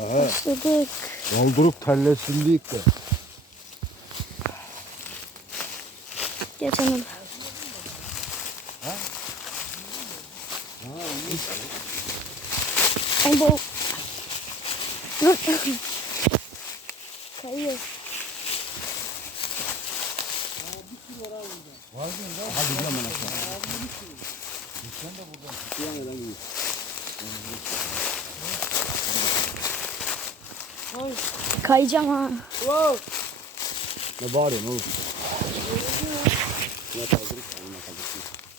Aha. Başladık. Doldurup tellesin deyik de. Geç hanım. Ay bu. Dur. Kayıyor. Hadi gel ben aşağı. Kayacağım ha. Ne bağırıyorsun oğlum?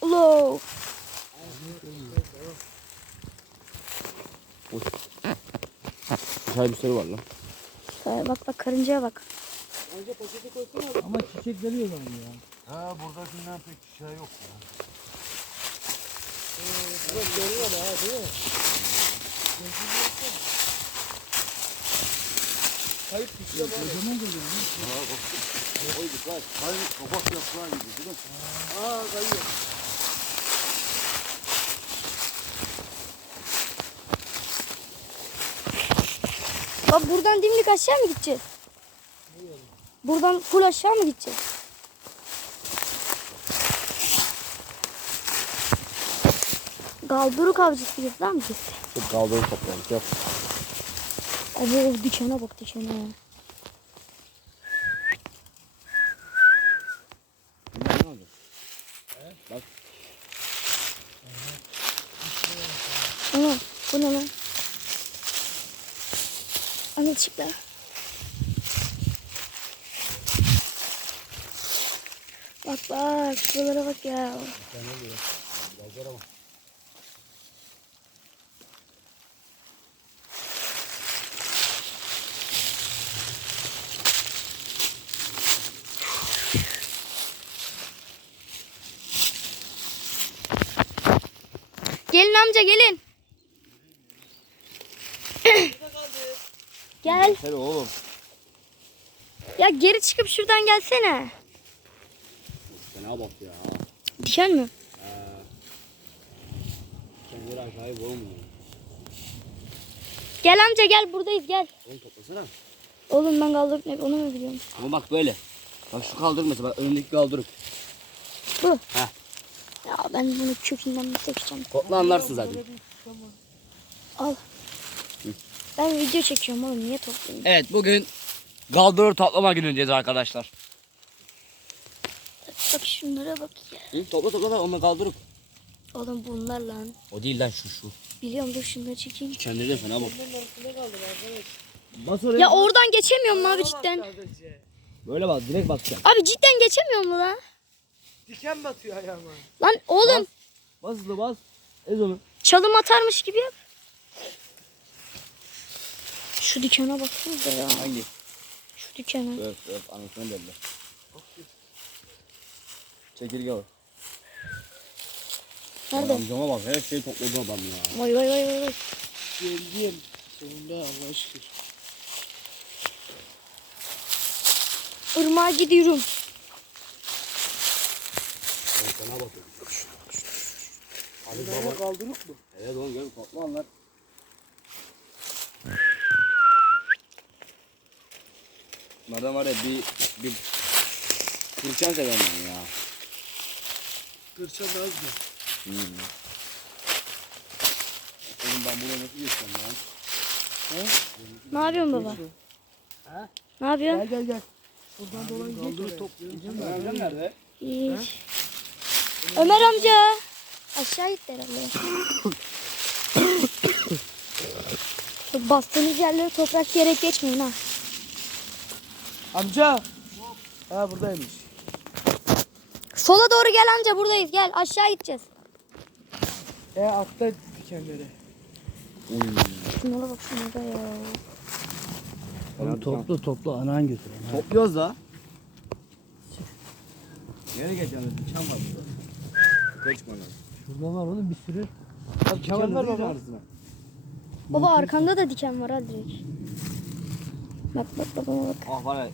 Ulo. Dışarı bir sürü var lan. Kay- Bak bak karıncaya bak. Ama çiçek geliyor bana ya. Ha buradakinden pek şey yok ya. Kayıp düşüyor bana. Kocaman geliyor. Oy dikkat. Hayır kabak yaprağı gibi değil mi? Aa kayıyor. Bak buradan dimdik aşağı mı gideceğiz? Buradan full aşağı mı gideceğiz? Galduruk avcısıyız lan biz. Çok kaldırıp topladık Abi dikene bak dikene. Ne oldu? Bak. Ana bu ne lan? Ana çıktı. Bak bak şuralara bak ya. Gelin amca gelin. Gel. Gel oğlum. Ya geri çıkıp şuradan gelsene. Fena bak ya. Diken mi? Kendini aşağıya vurmuyor. Gel amca gel buradayız gel. Oğlum toplasana. Oğlum ben kaldırıp ne onu mu biliyorum? Ama bak böyle. Bak şu kaldırık mesela. Bak önündeki kaldırık. Bu. Heh. Ya ben bunu kökünden bir seçeceğim. Topla anlarsın zaten. Al. Ben video çekiyorum oğlum niye toplayayım? Evet bugün kaldırır toplama günündeyiz arkadaşlar. Bak şunlara bak ya. Hı, topla topla da onunla kaldırık. Oğlum bunlar lan. O değil lan şu şu. Biliyorum dur şunları çekeyim. Kendine de fena bak. Bas oraya. Ya oradan geçemiyorum abi cidden. Böyle bak direkt bakacaksın. Abi cidden geçemiyorum mu lan? Diken batıyor ayağıma. Lan oğlum Bas hızlı bas. Ez onu. çalım atarmış gibi yap. Şu dikene baksanıza ya. Hangi? Şu dikene. Öf öf anasını derler. Çekirge var. Nerede? Amcama bak her şeyi topladı adam ya. Vay vay vay vay. vay. Geldim. Sonunda Allah'a şükür. Irmağa gidiyorum. Sana bak. Ali baba kaldırık mı? Evet oğlum gel topla onlar. Bunlardan var ya bir bir fırçan seven ben ya. Kırça da az mı? Hmm. Oğlum ben buraya nasıl geçeceğim lan? Ne yapıyorsun baba? Ha? Ne yapıyorsun? Gel gel gel. Buradan dolayı geç Kaldırıp oraya. toplayacağım ben. Nerede? Hiç. Ömer amca. Aşağı gitti herhalde. Bastığınız yerlere toprak yere geçmeyin ha. Amca. Ha buradaymış. Sola doğru gel amca buradayız gel aşağı gideceğiz. E atla dikenleri. Şunlara bak şunlara ya. Oğlum topla topla anan götür. Topluyoruz da. Nereye geçeceğiz? Diken var burada. Bana. Şurada var oğlum bir sürü. Abi Kemal var baba. Baba arkanda da diken var ha direkt. Bak bak babama bak. Ah var ya.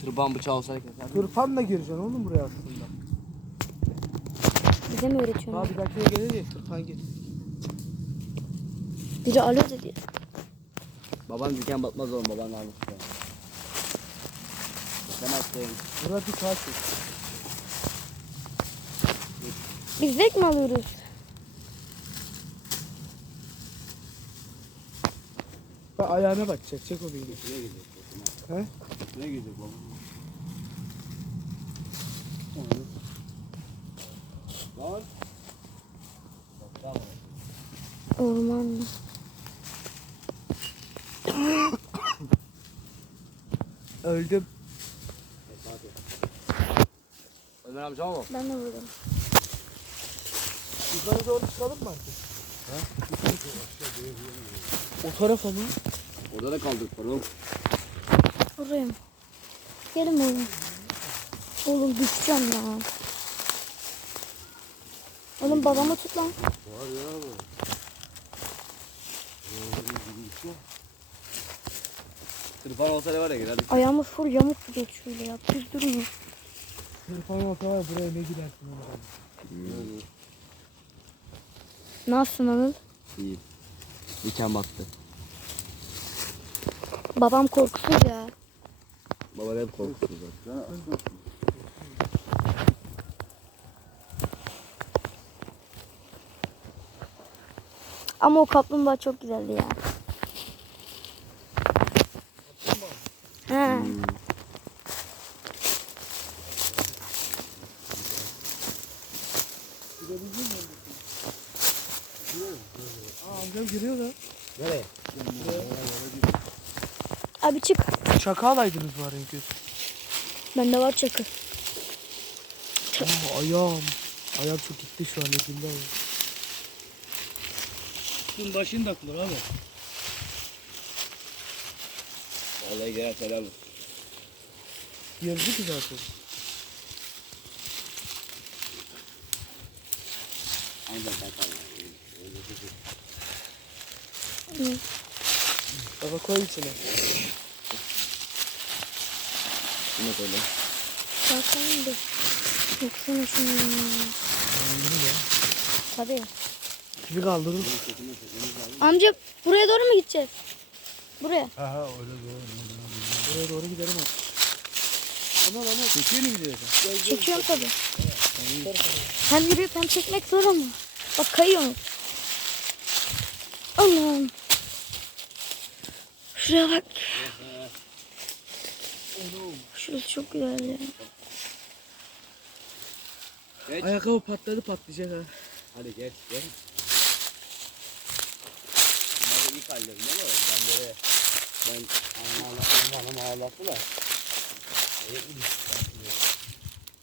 Tırban bıçağı olsaydı keserdim. Tırpanla gireceksin oğlum buraya aslında. Bize mi öğretiyorsun? Daha bir dakikaya gelir ya tırpan gir. Biri alo dedi. Baban diken batmaz oğlum baban almış. Burada bir saat yok. Biz zevk mi alıyoruz? Bak ayağına bak çek çek o bilgi. Şuraya gidecek. He? Şuraya gidecek baba. Lan. Orman. Öldüm. Ömer amca mı? Ben de vurdum. Yukarı doğru çıkalım mı artık? O tarafa mı? Orada da kaldık oğlum. Oraya mı? Gelin oğlum. Oğlum düşeceğim ya. Oğlum babamı tut lan. Var ya bu. Tırpan olsa ne var ya girerdik. Ayağımı full yamuk geç şöyle ya. Düz durmuyor. Tırpan olsa var buraya ne gidersin oğlum? Ne yapsın Anıl? İyi. Diken battı. Babam korkusuz ya. Baba hep korkusu zaten. Ama o kaplumbağa çok güzeldi ya. Ha. Aa amcam giriyor da. Nereye? Abi çık. Çaka alaydınız bari en kötü. Bende var çakı. Aa, ayağım. Ayağım çok gitti şu an elimde ama. Bunun başını da kullan abi. Vallahi girer selam. Yarıcı ki zaten. Aynen ben. Baba koy içine. Ne söyle? Bakalım bir. Baksana şunu. Tabii. Kimi kaldırır? Amca buraya doğru mu gideceğiz? Buraya. Buraya doğru gidelim artık. Aman aman. Çekiyor mu gidiyorsun? Çekiyorum tabii. Hem yürüyüp hem çekmek zor ama. Bak kayıyorum. Allah'ım. Şuraya bak. Şurası çok güzel ya. Geç. Ayakkabı patladı patlayacak ha. Hadi geç gel. Bunları ilk hallerim değil mi? Ben böyle ben anlamam ağlattı da.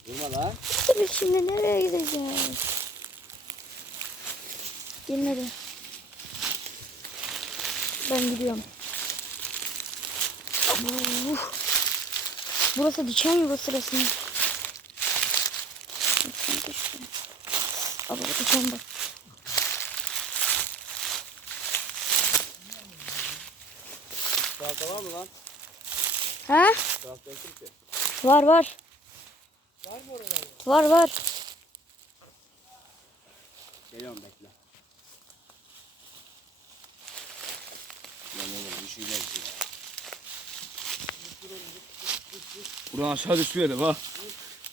Durma lan. Biz şimdi nereye gideceğiz? Hadi. Ben gidiyorum. Uf. Burası diken yuvası resmi. Bak diken bak. Tahta var mı lan? Ha? Tahta ki. Var var. Var mı oralarda? Var var. Geliyorum bekle. Lan oğlum bir şeyler diyor. Buradan aşağı düşmeyelim ha.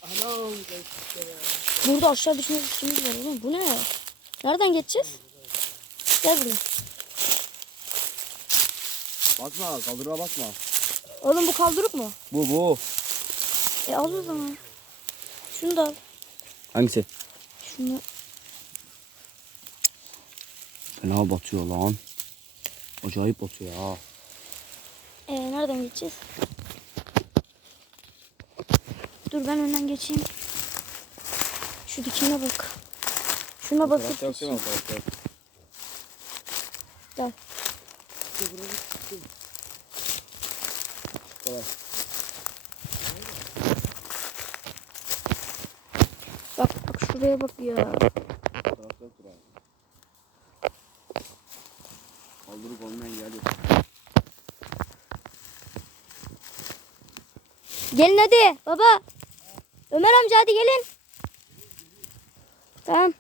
Ana oldu. Burada aşağı düşme riskimiz var oğlum. Bu ne? Nereden geçeceğiz? Gel buraya. Basma kaldırıma basma. Oğlum bu kaldırık mı? Bu bu. E al o zaman. Şunu da al. Hangisi? Şunu. Fena batıyor lan. Acayip batıyor ha. E nereden geçeceğiz? Dur ben önden geçeyim. Şu dikine bak. Şuna basıp o tarafta? Gel. Bak bak şuraya bak ya. Kaldırıp olmayan yer yok. Gelin hadi baba. Ömer amca hadi gelin. Tamam.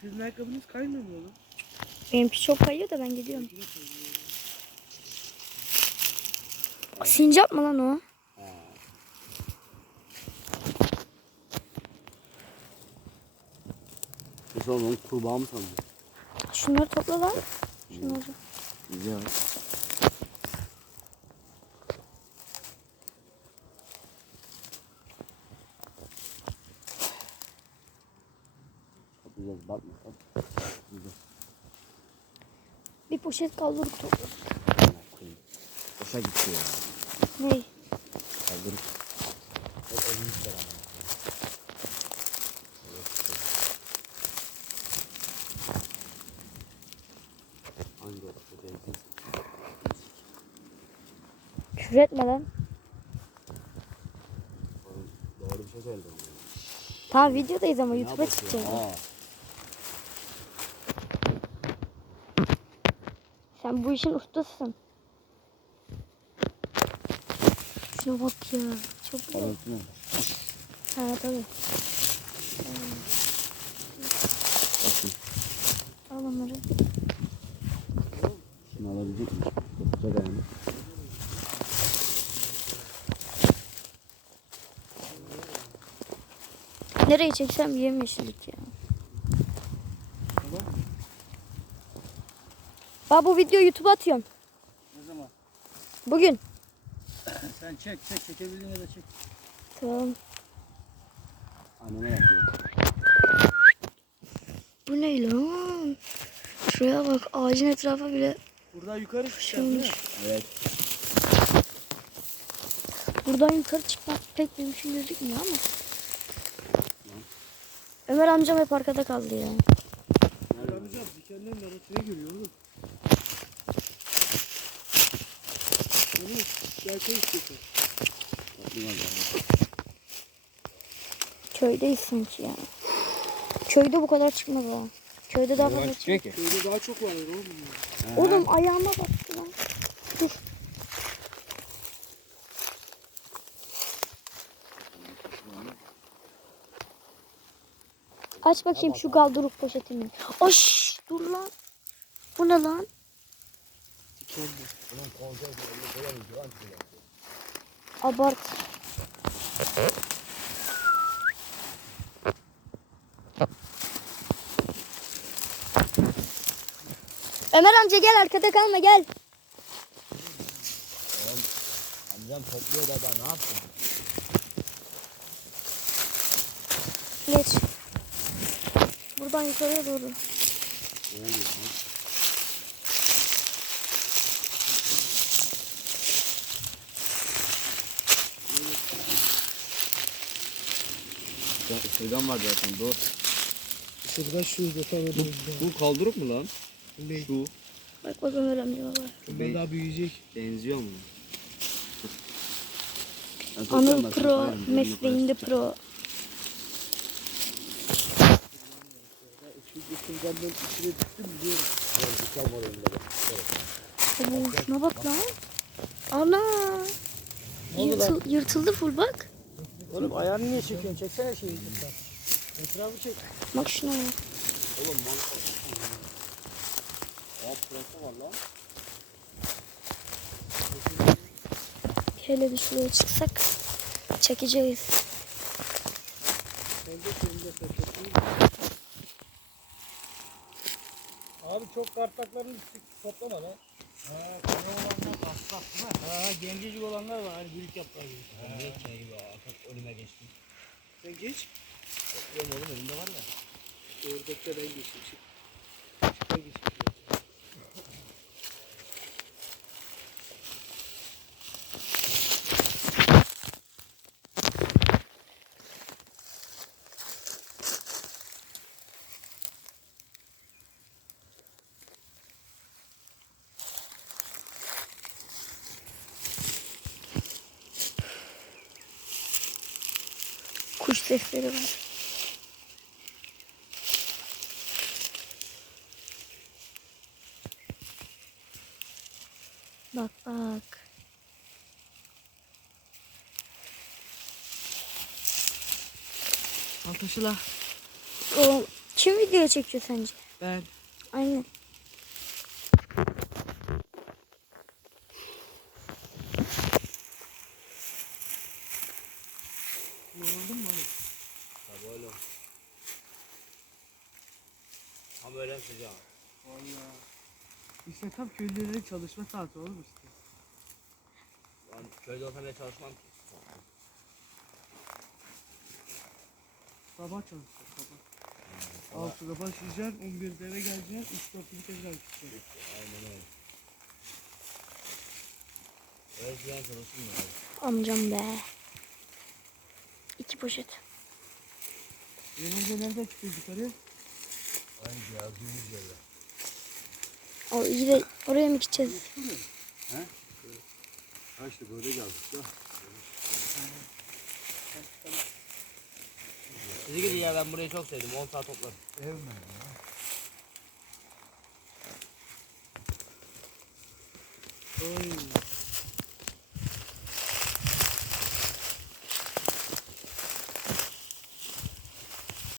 Sizin ayakkabınız kaymıyor mu oğlum? Benimki çok kayıyor da ben gidiyorum. Sincap mı lan o? Biz onu kurbağa mı sandın? Şunları topla lan. Şunları. Güzel. Güzel bakma. Poşet kaldırıp topla. Koyayım. Boşa gitti ya. Ney? Kaldırıp. Küfür etme lan. Doğru bir şey söyledim. Tamam videodayız ama YouTube'a çıkacağız. Sen bu işin ustasısın. Şuna bak ya. Çok güzel. evet mi? Ha tabii. Bakın. Al onları. Şunu alabilecek miyim? Çok güzel yani. Nereye çeksem yemyeşillik ya. Bak bu videoyu YouTube'a atıyorum. Ne zaman? Bugün. Sen çek çek çekebildiğin ya da çek. Tamam. Anneme yapıyor. Bu ne lan? Şuraya bak ağacın etrafı bile Buradan yukarı çıkacağız değil mi? Evet. Buradan yukarı çıkmak pek mümkün gözükmüyor ama. Ömer amcam hep arkada kaldı ya. Yapacağız. Dikenlerin arasına giriyor oğlum. İstiyorsan. Yapayım hadi. Köydeyiz sanki ya. Köyde bu kadar çıkmaz ha. Köyde daha fazla çıkmaz. ki. Köyde daha çok vardır oğlum. ya. Oğlum ayağıma baktı lan. Dur. Aç bakayım şu galduruk poşetini. Oş dur lan. Bu ne lan? Abart. Ömer amca gel arkada kalma gel. Amcam topluyor da ben ne yaptım? Geç. Buradan yukarıya doğru. Ne ısırgan var zaten dur. Şurada şu defa böyle. Bu kaldırıp mu lan? Ne? Şu. Bak bak Ömer amca var. Bundan daha büyüyecek. Benziyor mu? Ben Anıl ben, Pro, mesleğinde pro. Şu ısırganların içine düştüm biliyorum. Oo, şuna bak lan. Ana. Yırtıl, yırtıldı full bak. Oğlum ayağını niye çekiyorsun? Çeksene şeyi. Etrafı çek. Bak şuna ya. Oğlum mantar. Aa pırasa var lan. Hele bir şuraya çıksak çekeceğiz. Abi çok kartakların toplama lan. Ha, kara olanlar mi? Ha, gencecik olanlar var. Hani büyük yaprağı gibi. De şey gibi önüme geçtim. Sen geç. Topluyorum oğlum elimde var ya. De ben geçeyim. Çık. Çık Kuş sesleri var. Bak bak. Altaşıla. O kim video çekiyor sence? Ben. Aynen. Öğlen sıcağı. Valla. İşte tam köylülerin çalışma saati oğlum işte. Ben köyde olsam ne çalışmam ki. Sabah çalışacak sabah. Altıda başlayacaksın, 11'de eve geleceksin, 3 4'de tekrar çıkacaksın. Aynen öyle. Öyle sıcağı çalışmıyor abi. Amcam be. İki poşet. Yemeğe nereden çıkıyor yukarı? Aynı yazdığımız yerde. O iyi de oraya mı gideceğiz? Ha işte böyle geldik ya. Sizi gidi ya ben burayı çok sevdim. 10 saat toplarım. Ev mi ya? Oy.